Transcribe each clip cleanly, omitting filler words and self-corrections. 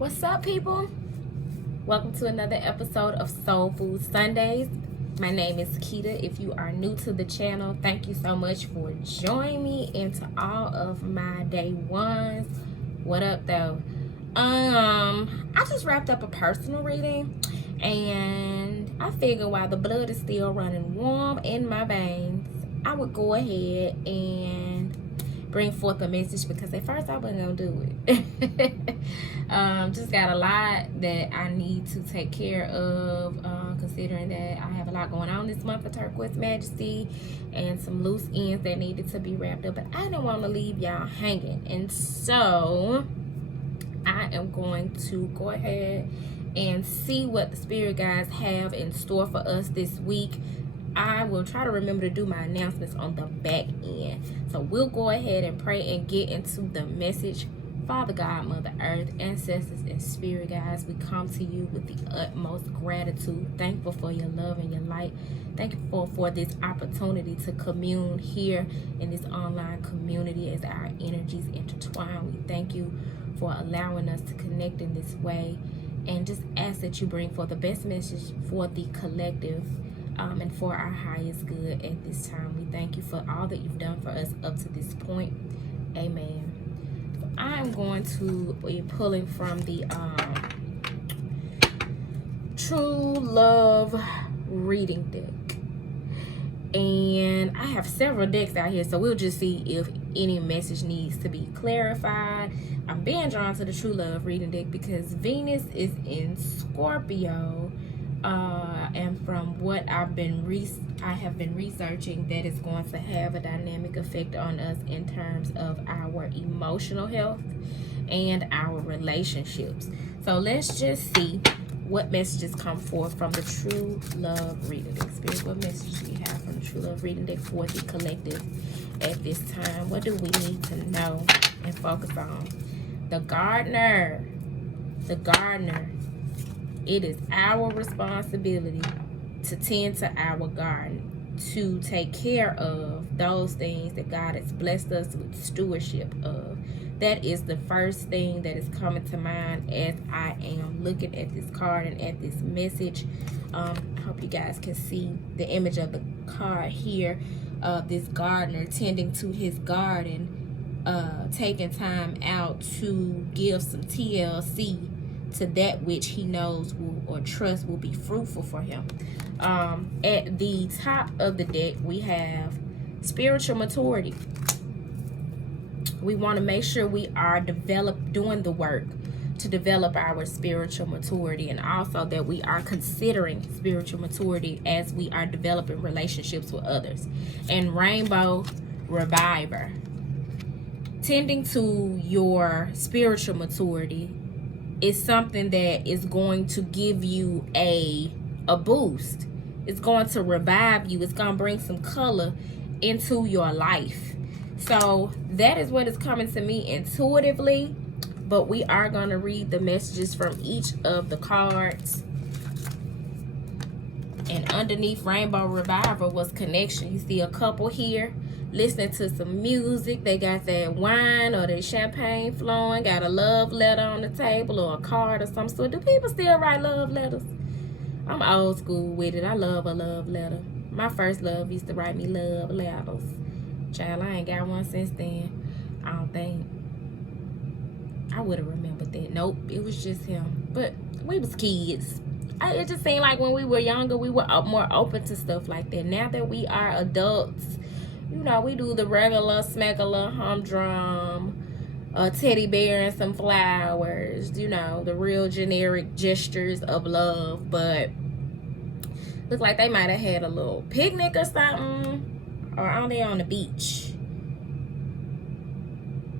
What's up, people? Welcome to another episode of Soul Food Sundays. My name is Keita. If you are new to the channel, thank you so much for joining me. And to all of my day ones, what up though? I just wrapped up a personal reading, and I figured while the blood is still running warm in my veins, I would go ahead and bring forth a message, because at first I wasn't gonna do it. Just got a lot that I need to take care of, considering that I have a lot going on this month for Turquoise Majesty and some loose ends that needed to be wrapped up, but I didn't want to leave y'all hanging, and so I am going to go ahead and see what the spirit guides have in store for us this week. I will try to remember to do my announcements on the back end. So we'll go ahead and pray and get into the message. Father God, Mother Earth, ancestors, and spirit guides, we come to you with the utmost gratitude. Thankful for your love and your light. Thankful for this opportunity to commune here in this online community as our energies intertwine. We thank you for allowing us to connect in this way, and just ask that you bring forth the best message for the collective, and for our highest good at this time. We thank you for all that you've done for us up to this point. Amen. So I'm going to be pulling from the True Love reading deck. And I have several decks out here, so we'll just see if any message needs to be clarified. I'm being drawn to the True Love reading deck because Venus is in Scorpio. And from what I have been researching, that is going to have a dynamic effect on us in terms of our emotional health and our relationships. So let's just see what messages come forth from the True Love reading deck. Spirit, what messages do we have from the True Love reading deck for the collective at this time? What do we need to know and focus on? The Gardener. The Gardener. It is our responsibility to tend to our garden, to take care of those things that God has blessed us with stewardship of. That is the first thing that is coming to mind as I am looking at this card and at this message. I hope you guys can see the image of the card here. This gardener tending to his garden, taking time out to give some TLC to that which he knows or trust will be fruitful for him. At the top of the deck, we have spiritual maturity. We want to make sure we are doing the work to develop our spiritual maturity, and also that we are considering spiritual maturity as we are developing relationships with others. And Rainbow Reviver, tending to your spiritual maturity is something that is going to give you a boost. It's going to revive you. It's going to bring some color into your life. So that is what is coming to me intuitively, but we are going to read the messages from each of the cards. And underneath Rainbow Reviver was connection. You see a couple here listening to some music. They got that wine or their champagne flowing, got a love letter on the table or a card or some sort. Do people still write love letters? I'm old school with it. I love a love letter. My first love used to write me love letters. Child, I ain't got one since then. I don't think. I would have remembered that. Nope, it was just him. But we was kids. It just seemed like when we were younger, we were more open to stuff like that. Now that we are adults, you know, we do the regular smackler, humdrum, a teddy bear and some flowers, you know, the real generic gestures of love. But look like they might have had a little picnic or something, or are they on the beach?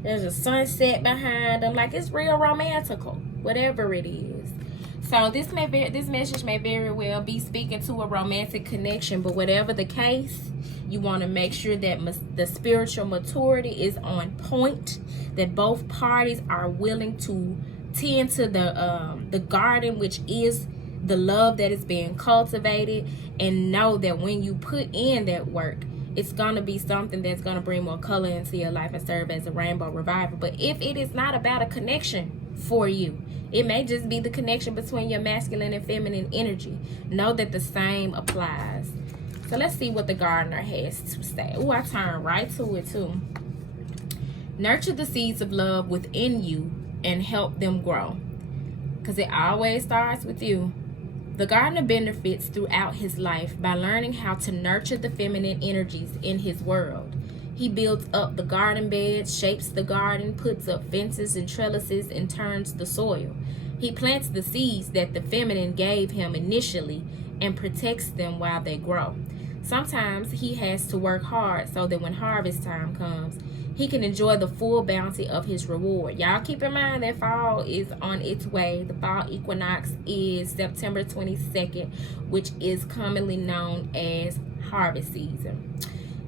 There's a sunset behind them, like it's real romantical, whatever it is. So this message may very well be speaking to a romantic connection, but whatever the case, you want to make sure that the spiritual maturity is on point, that both parties are willing to tend to the garden, which is the love that is being cultivated, and know that when you put in that work, it's going to be something that's going to bring more color into your life and serve as a rainbow reviver. But if it is not about a connection for you, It may just be the connection between your masculine and feminine energy. Know that the same applies. So let's see what the gardener has to say. Oh, I turned right to it too. Nurture the seeds of love within you and help them grow. Because it always starts with you. The gardener benefits throughout his life by learning how to nurture the feminine energies in his world. He builds up the garden beds, shapes the garden, puts up fences and trellises, and turns the soil. He plants the seeds that the feminine gave him initially and protects them while they grow. Sometimes he has to work hard so that when harvest time comes, he can enjoy the full bounty of his reward. Y'all keep in mind that fall is on its way. The fall equinox is September 22nd, which is commonly known as harvest season.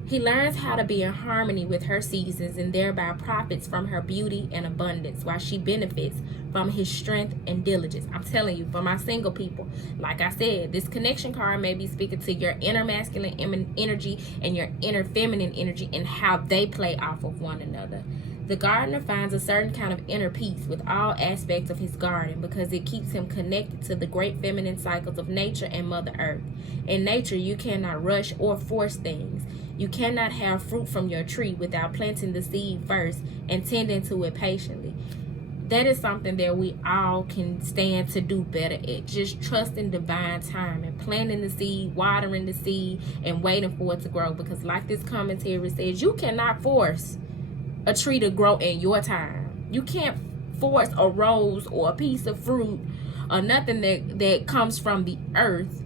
He learns how to be in harmony with her seasons and thereby profits from her beauty and abundance while she benefits from his strength and diligence. I'm telling you, for my single people, like I said, this connection card may be speaking to your inner masculine energy and your inner feminine energy and how they play off of one another. The gardener finds a certain kind of inner peace with all aspects of his garden because it keeps him connected to the great feminine cycles of nature and Mother Earth. In nature, you cannot rush or force things. You cannot have fruit from your tree without planting the seed first and tending to it patiently. That is something that we all can stand to do better at. Just trusting divine time and planting the seed, watering the seed, and waiting for it to grow. Because like this commentary says, you cannot force a tree to grow in your time. You can't force a rose or a piece of fruit or nothing that comes from the earth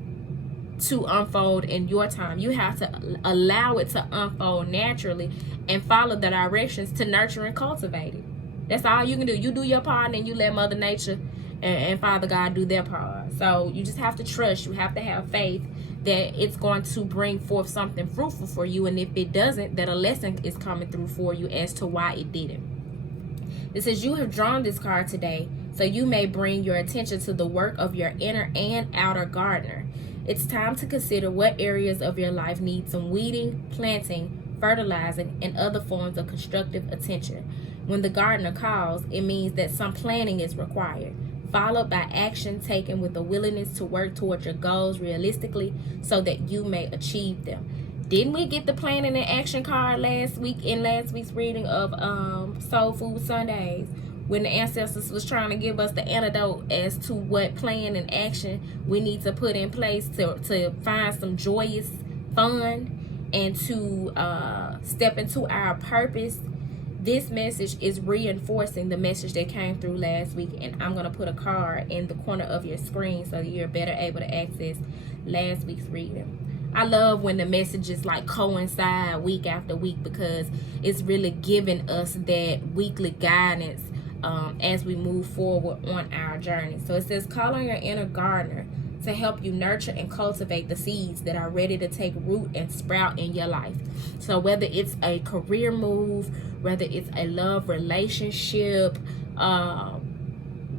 to unfold in your time. You have to allow it to unfold naturally and follow the directions to nurture and cultivate it. That's all you can do. You do your part and you let Mother Nature and Father God do their part. So you just have to trust. You have to have faith that it's going to bring forth something fruitful for you. And if it doesn't, that a lesson is coming through for you as to why it didn't. It says you have drawn this card today so you may bring your attention to the work of your inner and outer gardener. It's time to consider what areas of your life need some weeding, planting, fertilizing, and other forms of constructive attention. When the gardener calls, it means that some planning is required, followed by action taken with a willingness to work towards your goals realistically so that you may achieve them. Didn't we get the planning and action card last week in last week's reading of Soul Food Sundays, when the ancestors was trying to give us the antidote as to what plan and action we need to put in place to find some joyous fun and to step into our purpose? This message is reinforcing the message that came through last week, and I'm going to put a card in the corner of your screen so that you're better able to access last week's reading. I love when the messages like coincide week after week because it's really giving us that weekly guidance as we move forward on our journey. So it says, call on your inner gardener to help you nurture and cultivate the seeds that are ready to take root and sprout in your life. So whether it's a career move, whether it's a love relationship,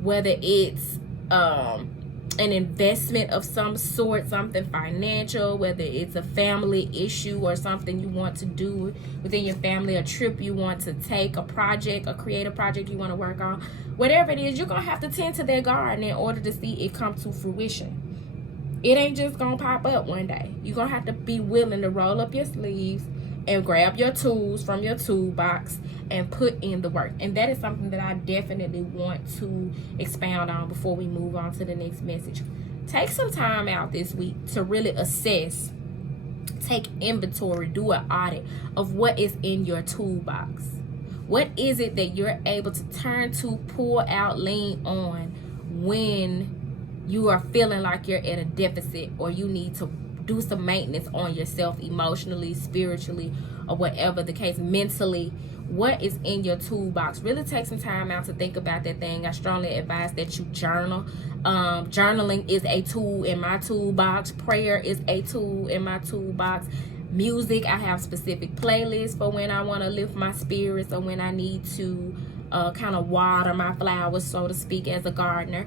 whether it's an investment of some sort, something financial, whether it's a family issue or something you want to do within your family, a trip you want to take, a project, a creative project you want to work on, whatever it is, you're going to have to tend to that garden in order to see it come to fruition. It ain't just going to pop up one day. You're going to have to be willing to roll up your sleeves and grab your tools from your toolbox and put in the work. And that is something that I definitely want to expound on before we move on to the next message. Take some time out this week to really assess, take inventory, do an audit of what is in your toolbox. What is it that you're able to turn to, pull out, lean on when you are feeling like you're at a deficit or you need to do some maintenance on yourself emotionally, spiritually, or whatever the case, mentally? What is in your toolbox? Really take some time out to think about that thing. I strongly advise that you journal. Journaling is a tool in my toolbox. Prayer is a tool in my toolbox. Music, I have specific playlists for when I want to lift my spirits or when I need to kind of water my flowers, so to speak, as a gardener.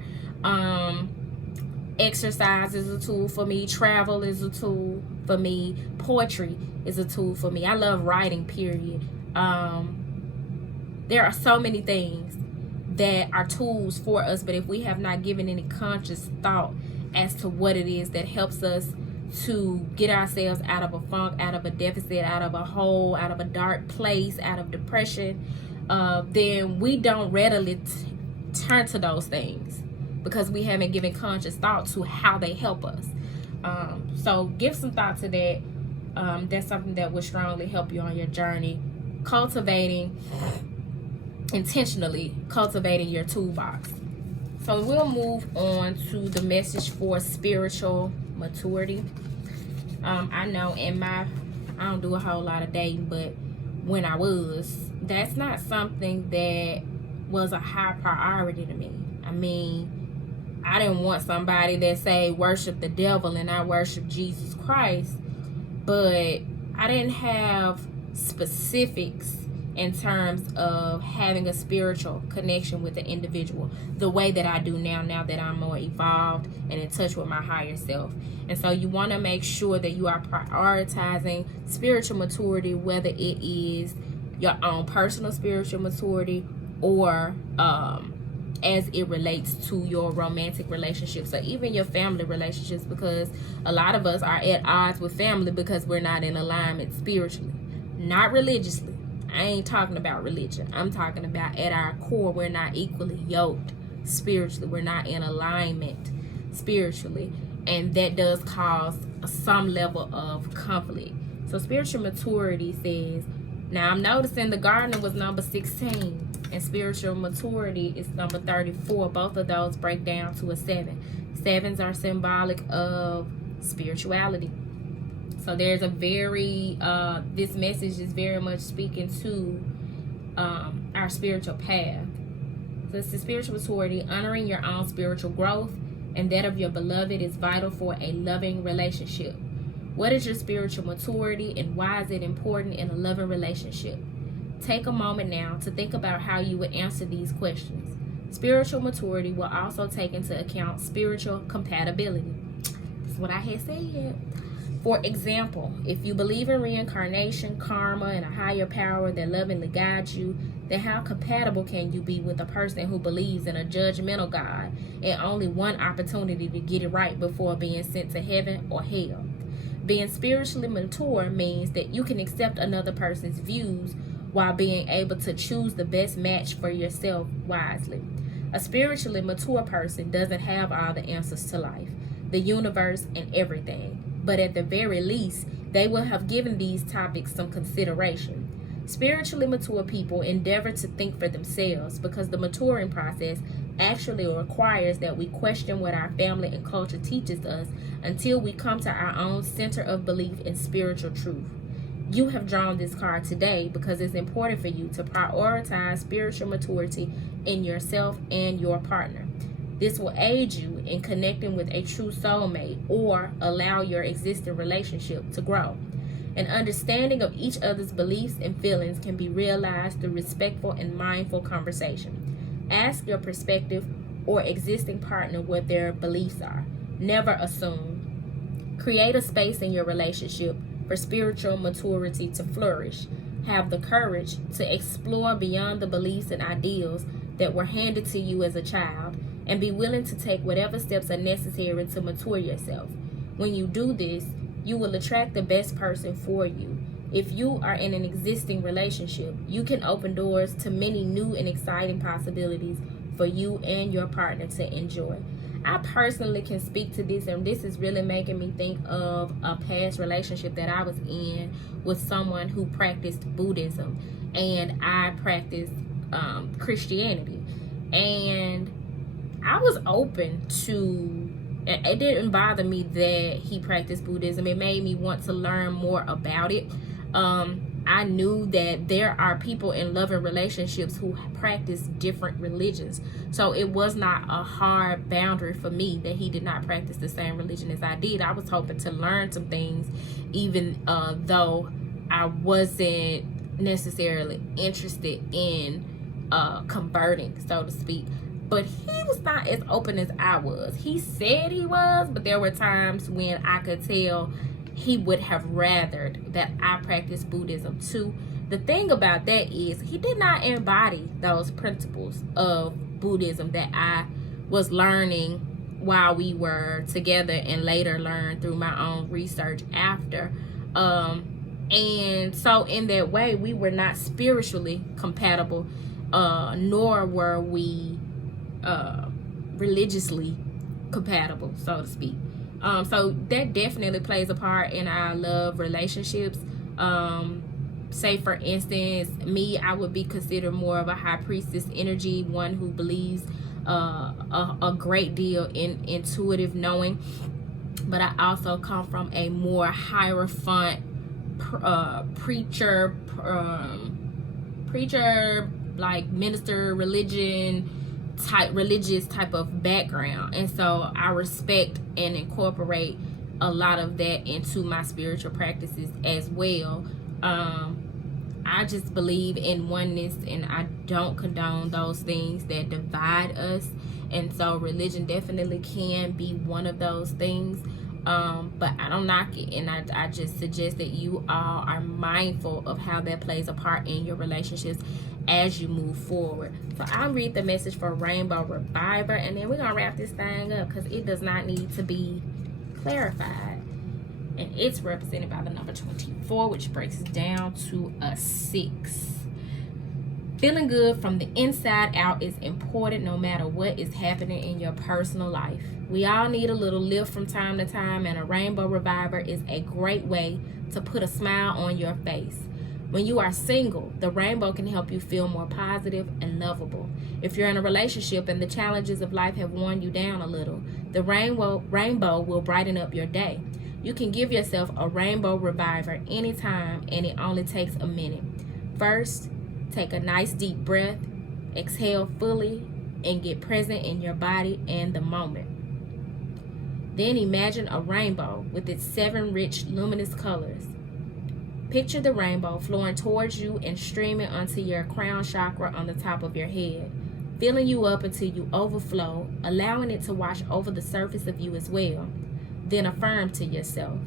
Exercise is a tool for me. Travel is a tool for me. Poetry is a tool for me. I love writing, period. There are so many things that are tools for us, but if we have not given any conscious thought as to what it is that helps us to get ourselves out of a funk, out of a deficit, out of a hole, out of a dark place, out of depression, then we don't readily turn to those things because we haven't given conscious thought to how they help us. So give some thought to that. That's something that would strongly help you on your journey, intentionally cultivating your toolbox. So we'll move on to the message for spiritual maturity. I know I don't do a whole lot of dating, but when I was, that's not something that was a high priority to me. I mean, I didn't want somebody that say worship the devil and I worship Jesus Christ, but I didn't have specifics in terms of having a spiritual connection with the individual the way that I do now that I'm more evolved and in touch with my higher self. And so you want to make sure that you are prioritizing spiritual maturity, whether it is your own personal spiritual maturity or as it relates to your romantic relationships or even your family relationships, because a lot of us are at odds with family because we're not in alignment spiritually, not religiously. I ain't talking about religion. I'm talking about at our core, we're not equally yoked spiritually. We're not in alignment spiritually. And that does cause some level of conflict. So spiritual maturity says, now I'm noticing the gardener was number 16 and spiritual maturity is number 34. Both of those break down to a 7. 7s are symbolic of spirituality. So there's a very, this message is very much speaking to our spiritual path. So it's the spiritual maturity, honoring your own spiritual growth and that of your beloved is vital for a loving relationship. What is your spiritual maturity and why is it important in a loving relationship? Take a moment now to think about how you would answer these questions. Spiritual maturity will also take into account spiritual compatibility. That's what I had said. For example, if you believe in reincarnation, karma, and a higher power that lovingly guides you, then how compatible can you be with a person who believes in a judgmental God and only one opportunity to get it right before being sent to heaven or hell? Being spiritually mature means that you can accept another person's views while being able to choose the best match for yourself wisely. A spiritually mature person doesn't have all the answers to life, the universe, and everything. But at the very least, they will have given these topics some consideration. Spiritually mature people endeavor to think for themselves because the maturing process actually requires that we question what our family and culture teaches us until we come to our own center of belief in spiritual truth. You have drawn this card today because it's important for you to prioritize spiritual maturity in yourself and your partner. This will aid you in connecting with a true soulmate or allow your existing relationship to grow. An understanding of each other's beliefs and feelings can be realized through respectful and mindful conversation. Ask your prospective or existing partner what their beliefs are. Never assume. Create a space in your relationship for spiritual maturity to flourish. Have the courage to explore beyond the beliefs and ideals that were handed to you as a child, and be willing to take whatever steps are necessary to mature yourself. When you do this, you will attract the best person for you. If you are in an existing relationship, you can open doors to many new and exciting possibilities for you and your partner to enjoy. I personally can speak to this, and this is really making me think of a past relationship that I was in with someone who practiced Buddhism, and I practiced Christianity. And I was open to, it didn't bother me that he practiced Buddhism. It made me want to learn more about it. I knew that there are people in loving relationships who practice different religions. So it was not a hard boundary for me that he did not practice the same religion as I did. I was hoping to learn some things, even though I wasn't necessarily interested in converting, so to speak. But he was not as open as I was. He said he was, but there were times when I could tell he would have rathered that I practice Buddhism too. The thing about that is he did not embody those principles of Buddhism that I was learning while we were together, and later learned through my own research after. And so in that way, we were not spiritually compatible, nor were we religiously compatible, so to speak. So that definitely plays a part in our love relationships. Say for instance, me, I would be considered more of a high priestess energy, one who believes a great deal in intuitive knowing, but I also come from a more hierophant preacher, like minister, religious type of background, and so I respect and incorporate a lot of that into my spiritual practices as well. I just believe in oneness, and I don't condone those things that divide us, and so religion definitely can be one of those things. But I don't knock it, and I just suggest that you all are mindful of how that plays a part in your relationships as you move forward. So I'll read the message for Rainbow Reviver, and then we're gonna wrap this thing up because it does not need to be clarified. And it's represented by the number 24, which breaks down to a 6. Feeling good from the inside out is important no matter what is happening in your personal life. We all need a little lift from time to time, and a Rainbow Reviver is a great way to put a smile on your face. When you are single, the rainbow can help you feel more positive and lovable. If you're in a relationship and the challenges of life have worn you down a little, the rainbow will brighten up your day. You can give yourself a Rainbow Reviver anytime, and it only takes a minute. First, take a nice deep breath, exhale fully, and get present in your body and the moment. Then imagine a rainbow with its 7 rich, luminous colors. Picture the rainbow flowing towards you and streaming onto your crown chakra on the top of your head, filling you up until you overflow, allowing it to wash over the surface of you as well. Then affirm to yourself,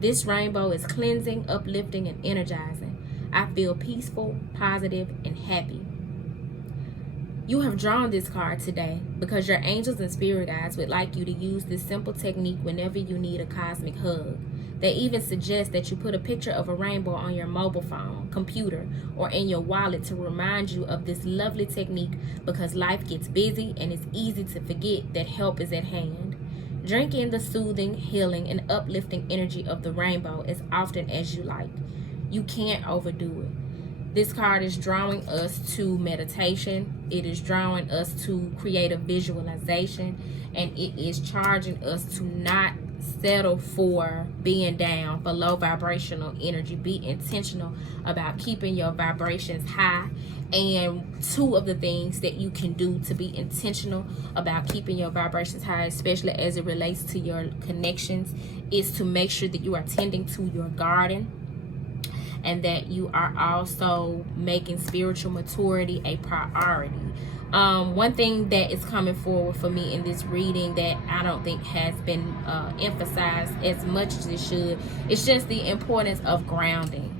this rainbow is cleansing, uplifting, and energizing. I feel peaceful, positive, and happy. You have drawn this card today because your angels and spirit guides would like you to use this simple technique whenever you need a cosmic hug. They even suggest that you put a picture of a rainbow on your mobile phone, computer, or in your wallet to remind you of this lovely technique, because life gets busy and it's easy to forget that help is at hand. Drink in the soothing, healing, and uplifting energy of the rainbow as often as you like. You can't overdo it. This card is drawing us to meditation. It is drawing us to creative visualization, and it is charging us to not settle for being down, for low vibrational energy. Be intentional about keeping your vibrations high. And 2 of the things that you can do to be intentional about keeping your vibrations high, especially as it relates to your connections, is to make sure that you are tending to your garden, and that you are also making spiritual maturity a priority. One thing that is coming forward for me in this reading that I don't think has been emphasized as much as it should, it's just the importance of grounding.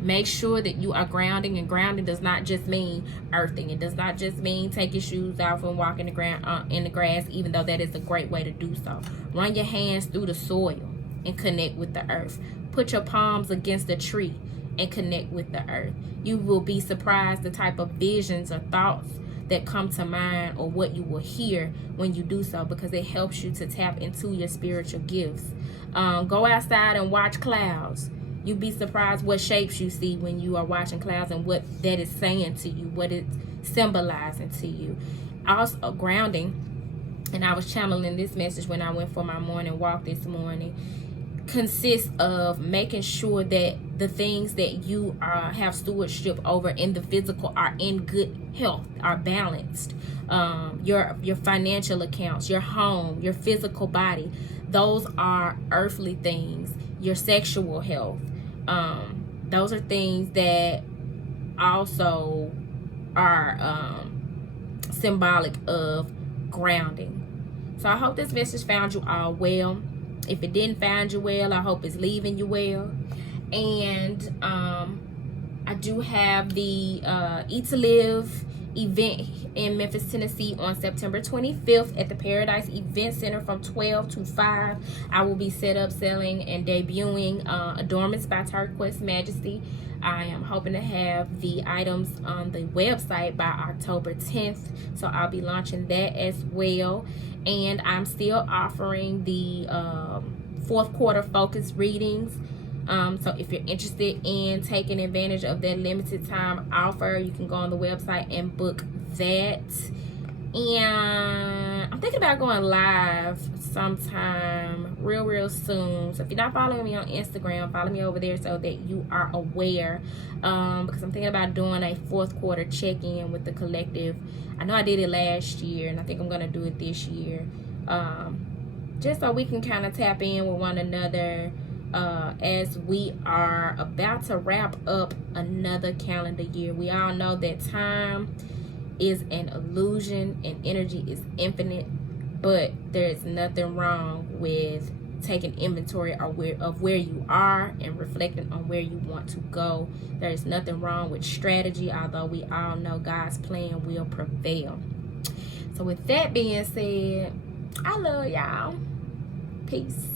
Make sure that you are grounding, and grounding does not just mean earthing. It does not just mean take your shoes off and walk in the ground, in the grass, even though that is a great way to do so. Run your hands through the soil and connect with the earth. Put your palms against a tree and connect with the earth. You will be surprised the type of visions or thoughts that come to mind, or what you will hear when you do so, because it helps you to tap into your spiritual gifts. Go outside and watch clouds. You'd be surprised what shapes you see when you are watching clouds, and what that is saying to you, what it's symbolizing to you. Also, grounding, and I was channeling this message when I went for my morning walk this morning, consists of making sure that the things that you have stewardship over in the physical are in good health, are balanced. Your financial accounts, your home, your physical body, those are earthly things. Your sexual health, those are things that also are symbolic of grounding. So I hope this message found you all well. If it didn't find you well, I hope it's leaving you well. And I do have the Eat to Live event in Memphis, Tennessee on September 25th at the Paradise Event Center from 12 to 5. I will be set up selling and debuting Adornments by Turquoise Majesty. I am hoping to have the items on the website by October 10th, so I'll be launching that as well. And I'm still offering the fourth quarter focus readings. So if you're interested in taking advantage of that limited time offer, you can go on the website and book that. And I'm thinking about going live sometime real soon. So if you're not following me on Instagram, follow me over there so that you are aware, because I'm thinking about doing a fourth quarter check-in with the collective. I know I did it last year, and I think I'm gonna do it this year, just so we can kind of tap in with one another as we are about to wrap up another calendar year. We all know that time is an illusion and energy is infinite, but there's nothing wrong with taking inventory of where you are and reflecting on where you want to go. There is nothing wrong with strategy, although we all know God's plan will prevail. So with that being said, I love y'all. Peace.